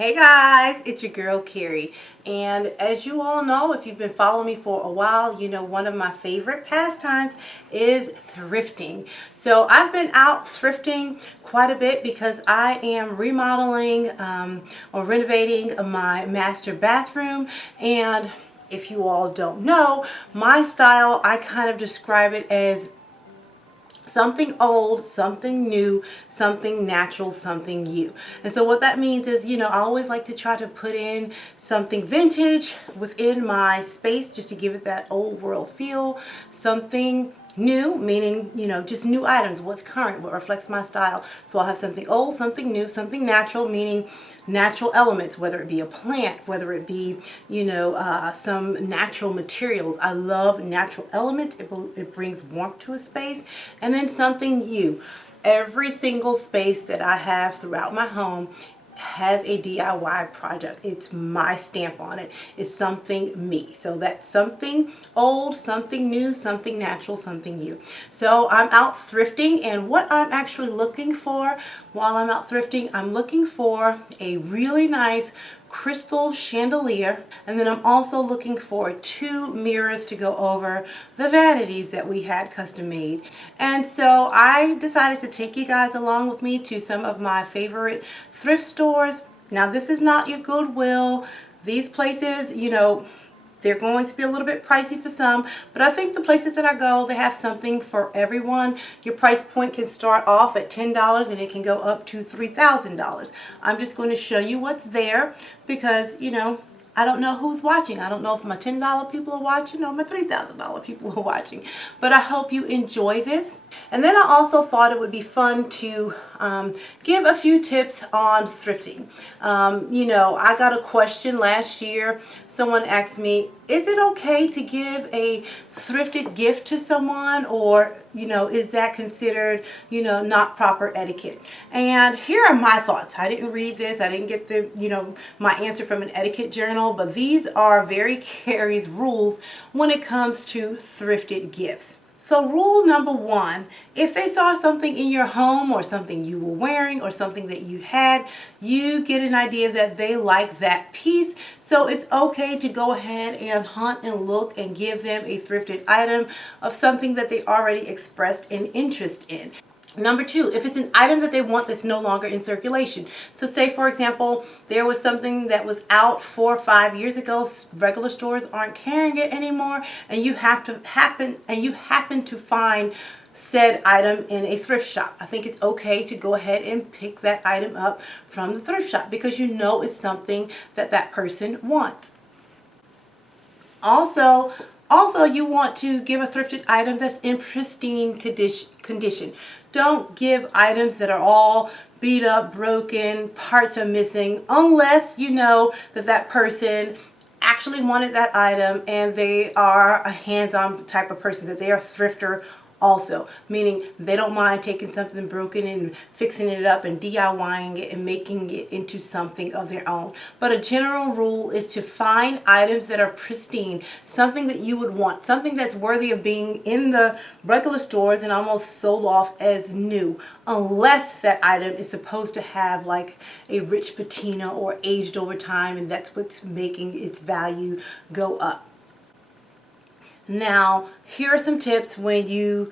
Hey guys, it's your girl Carrie, and as you all know, if you've been following me for a while, you know one of my favorite pastimes is thrifting. So I've been out thrifting quite a bit because I am remodeling or renovating my master bathroom. And if you all don't know, my style, I kind of describe it as something old, something new, something natural, something you. And so what that means is, I always like to try to put in something vintage within my space just to give it that old world feel. Something new, meaning, just new items, what's current, what reflects my style. So I'll have something old, something new, something natural, meaning natural elements, whether it be a plant, whether it be, some natural materials. I love natural elements. It brings warmth to a space. And then something new. Every single space that I have throughout my home has a DIY project. It's my stamp on it. It's something me. So that's something old, something new, something natural, something new. So I'm out thrifting, and what I'm actually looking for while I'm out thrifting, I'm looking for a really nice crystal chandelier, and then I'm also looking for 2 mirrors to go over the vanities that we had custom made. And so I decided to take you guys along with me to some of my favorite thrift stores. Now this is not your Goodwill. These places, they're going to be a little bit pricey for some, but I think the places that I go, they have something for everyone. Your price point can start off at $10 and it can go up to $3,000. I'm just going to show you what's there because, I don't know who's watching. I don't know if my $10 people are watching or my $3,000 people are watching, but I hope you enjoy this. And then I also thought it would be fun to give a few tips on thrifting. I got a question last year. Someone asked me, is it okay to give a thrifted gift to someone, or is that considered not proper etiquette? And here are my thoughts. I didn't read this. I didn't get the my answer from an etiquette journal, but these are very Carrie's rules when it comes to thrifted gifts. So rule number 1, if they saw something in your home or something you were wearing or something that you had, you get an idea that they like that piece. So it's okay to go ahead and hunt and look and give them a thrifted item of something that they already expressed an interest in. Number 2, if it's an item that they want that's no longer in circulation. So say, for example, there was something that was out 4 or 5 years ago, regular stores aren't carrying it anymore, and you happen to find said item in a thrift shop. I think it's okay to go ahead and pick that item up from the thrift shop because it's something that that person wants. Also, you want to give a thrifted item that's in pristine condition. Don't give items that are all beat up, broken, parts are missing, unless you know that that person actually wanted that item and they are a hands-on type of person, that they are a thrifter also, meaning they don't mind taking something broken and fixing it up and DIYing it and making it into something of their own. But a general rule is to find items that are pristine, something that you would want, something that's worthy of being in the regular stores and almost sold off as new, unless that item is supposed to have like a rich patina or aged over time, and that's what's making its value go up. Now, here are some tips when you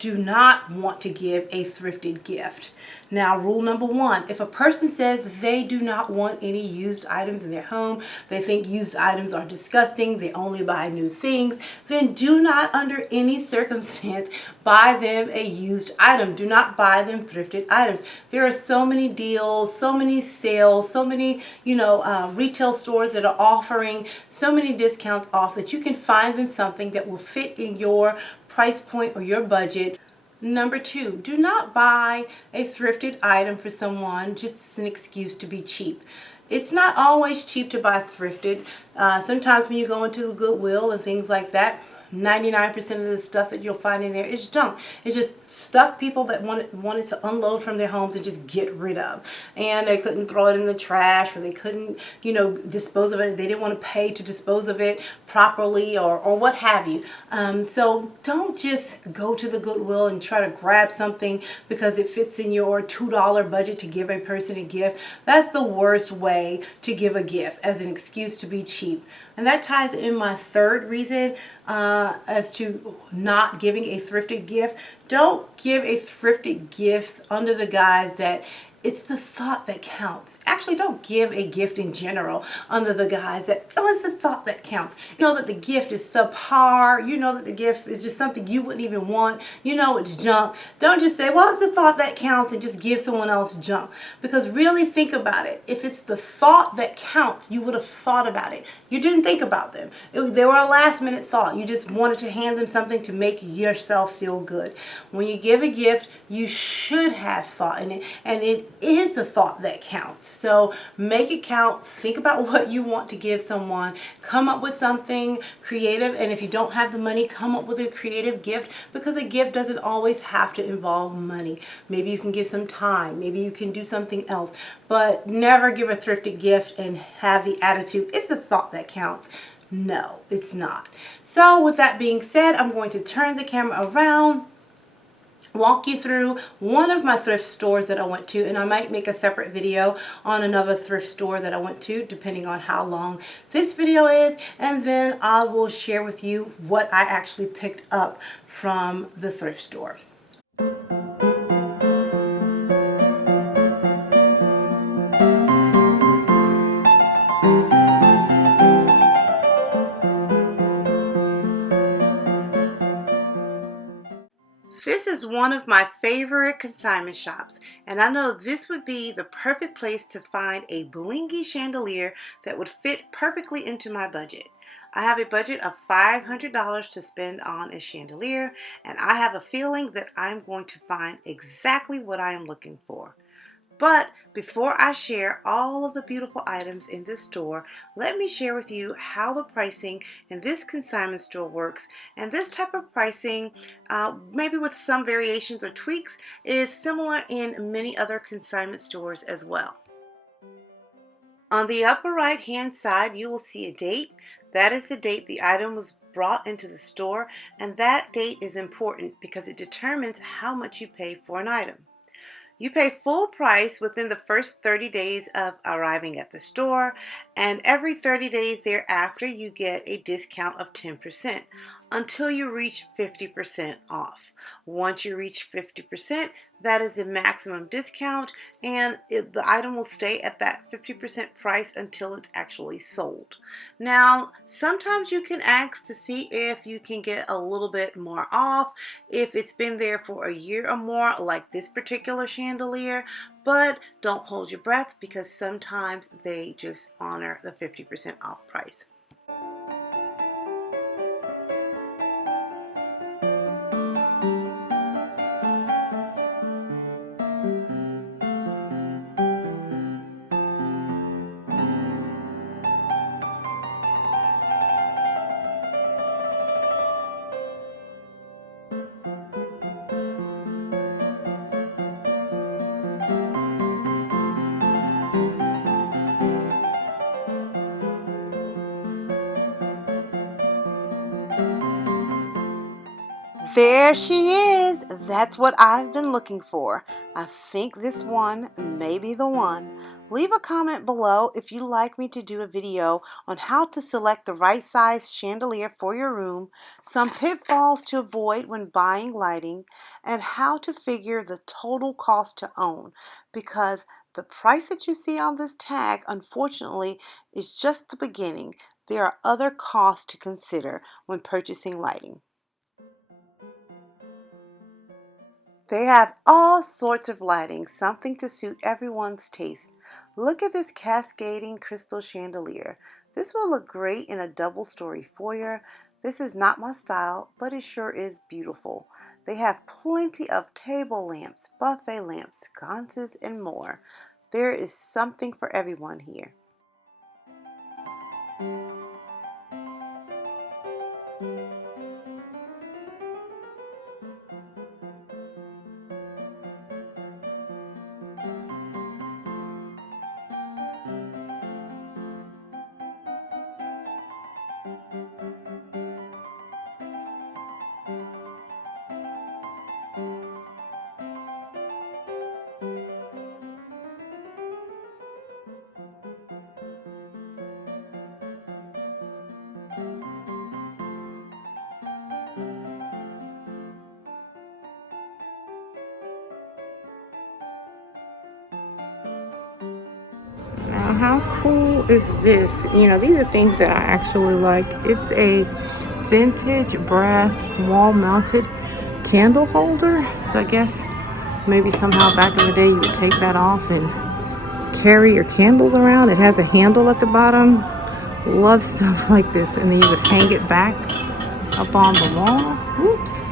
do not want to give a thrifted gift. Now, rule number 1, if a person says they do not want any used items in their home, they think used items are disgusting, they only buy new things, then do not under any circumstance buy them a used item. Do not buy them thrifted items. There are so many deals, so many sales, so many, retail stores that are offering so many discounts off that you can find them something that will fit in your price point or your budget. Number 2, do not buy a thrifted item for someone just as an excuse to be cheap. It's not always cheap to buy thrifted. Sometimes when you go into the Goodwill and things like that, 99% of the stuff that you'll find in there is junk. It's just stuff people that wanted to unload from their homes and just get rid of. And they couldn't throw it in the trash, or they couldn't, dispose of it. They didn't want to pay to dispose of it properly, or what have you. So don't just go to the Goodwill and try to grab something because it fits in your $2 budget to give a person a gift. That's the worst way to give a gift, as an excuse to be cheap. And that ties in my third reason as to not giving a thrifted gift. Don't give a thrifted gift under the guise that it's the thought that counts. Actually, don't give a gift in general under the guise that, oh, it's the thought that counts. You know that the gift is subpar. You know that the gift is just something you wouldn't even want. You know it's junk. Don't just say, well, it's the thought that counts, and just give someone else junk. Because really think about it. If it's the thought that counts, you would have thought about it. You didn't think about them. They were a last minute thought. You just wanted to hand them something to make yourself feel good. When you give a gift, you should have thought in it, and it is the thought that counts. So make it count. Think about what you want to give someone. Come up with something creative, and if you don't have the money, come up with a creative gift, because a gift doesn't always have to involve money. Maybe you can give some time. Maybe you can do something else, but never give a thrifted gift and have the attitude, it's the thought that counts. No, it's not. So with that being said, I'm going to turn the camera around, walk you through one of my thrift stores that I went to, and I might make a separate video on another thrift store that I went to, depending on how long this video is, and then I will share with you what I actually picked up from the thrift store. This is one of my favorite consignment shops, and I know this would be the perfect place to find a blingy chandelier that would fit perfectly into my budget. I have a budget of $500 to spend on a chandelier, and I have a feeling that I'm going to find exactly what I am looking for. But before I share all of the beautiful items in this store, let me share with you how the pricing in this consignment store works. And this type of pricing, maybe with some variations or tweaks, is similar in many other consignment stores as well. On the upper right hand side, you will see a date. That is the date the item was brought into the store, and that date is important because it determines how much you pay for an item. You pay full price within the first 30 days of arriving at the store, and every 30 days thereafter you get a discount of 10% until you reach 50% off. Once you reach 50%, that is the maximum discount, and the item will stay at that 50% price until it's actually sold. Now, sometimes you can ask to see if you can get a little bit more off if it's been there for a year or more, like this particular chandelier, but don't hold your breath because sometimes they just honor the 50% off price. There she is. That's what I've been looking for. I think this one may be the one. Leave a comment below if you'd like me to do a video on how to select the right size chandelier for your room, some pitfalls to avoid when buying lighting, and how to figure the total cost to own, because the price that you see on this tag, unfortunately, is just the beginning. There are other costs to consider when purchasing lighting. They have all sorts of lighting, something to suit everyone's taste. Look at this cascading crystal chandelier. This will look great in a double-story foyer. This is not my style, but it sure is beautiful. They have plenty of table lamps, buffet lamps, sconces, and more. There is something for everyone here. how cool is this? You know, these are things that I actually like. It's a vintage brass wall-mounted candle holder. So I guess maybe somehow back in the day you would take that off and carry your candles around. It has a handle at the bottom. Love stuff like this. And then you would hang it back up on the wall. Oops.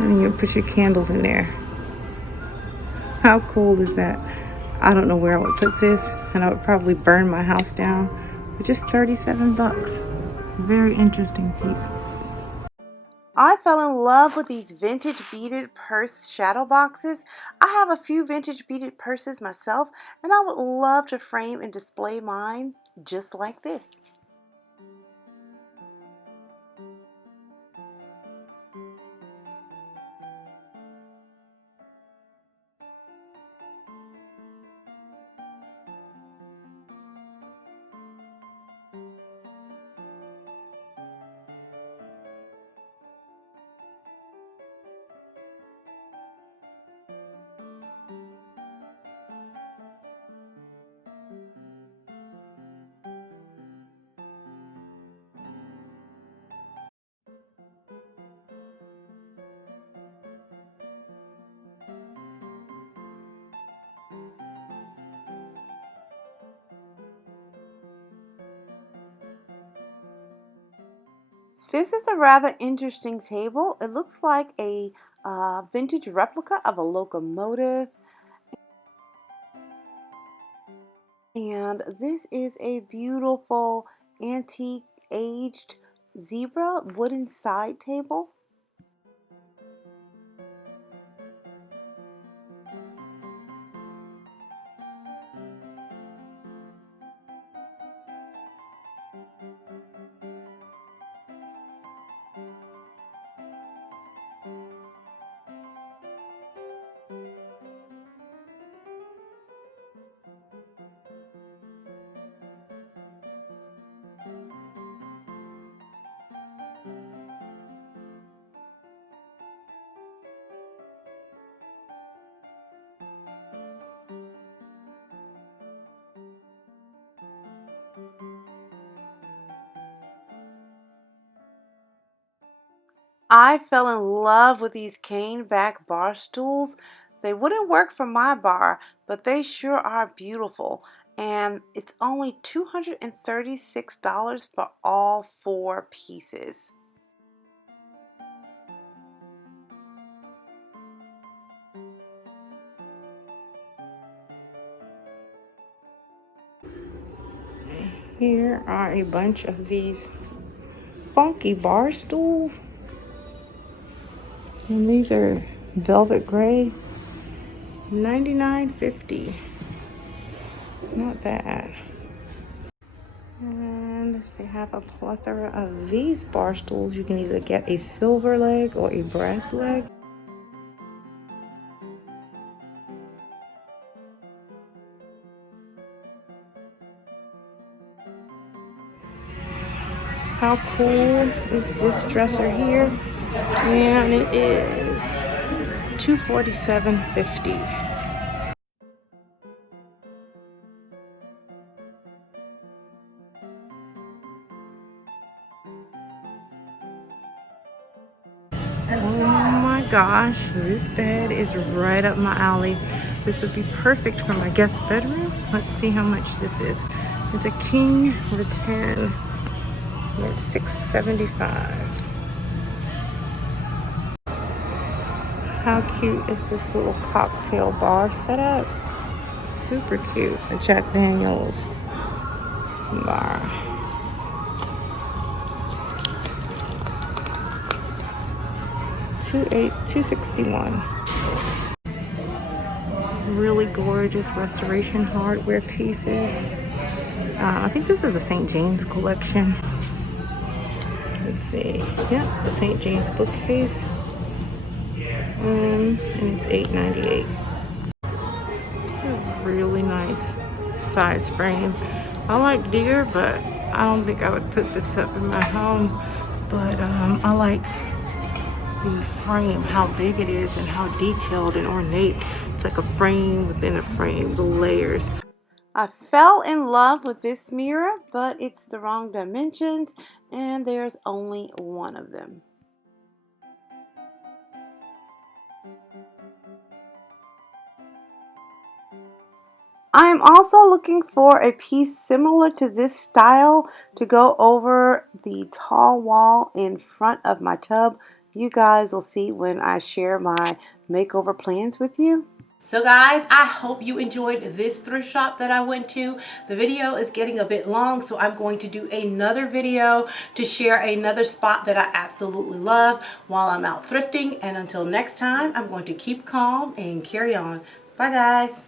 And you put your candles in there. How cool is that? I don't know where I would put this, and I would probably burn my house down. For just 37 bucks. Very interesting piece. I fell in love with these vintage beaded purse shadow boxes. I have a few vintage beaded purses myself, and I would love to frame and display mine just like this. This is a rather interesting table. It looks like a vintage replica of a locomotive. And this is a beautiful antique aged zebra wooden side table. I fell in love with these cane back bar stools. They wouldn't work for my bar, but they sure are beautiful. And it's only $236 for all 4 pieces. Here are a bunch of these funky bar stools. And these are velvet gray, $99.50. Not bad. And they have a plethora of these bar stools. You can either get a silver leg or a brass leg. How cool is this dresser here? And it is $247.50. Oh my gosh, this bed is right up my alley. This would be perfect for my guest bedroom. Let's see how much this is. It's a king rattan. It's $675. How cute is this little cocktail bar setup? Super cute. A Jack Daniels bar. $261. Really gorgeous restoration hardware pieces. I think this is the St. James collection. Let's see. Yeah, the St. James bookcase. And it's $8.98. It's a really nice size frame. I like deer, but I don't think I would put this up in my home. But I like the frame, how big it is and how detailed and ornate. It's like a frame within a frame, the layers. I fell in love with this mirror, but it's the wrong dimensions and there's only one of them. I am also looking for a piece similar to this style to go over the tall wall in front of my tub. You guys will see when I share my makeover plans with you. So guys, I hope you enjoyed this thrift shop that I went to. The video is getting a bit long, so I'm going to do another video to share another spot that I absolutely love while I'm out thrifting. And until next time, I'm going to keep calm and carry on. Bye guys.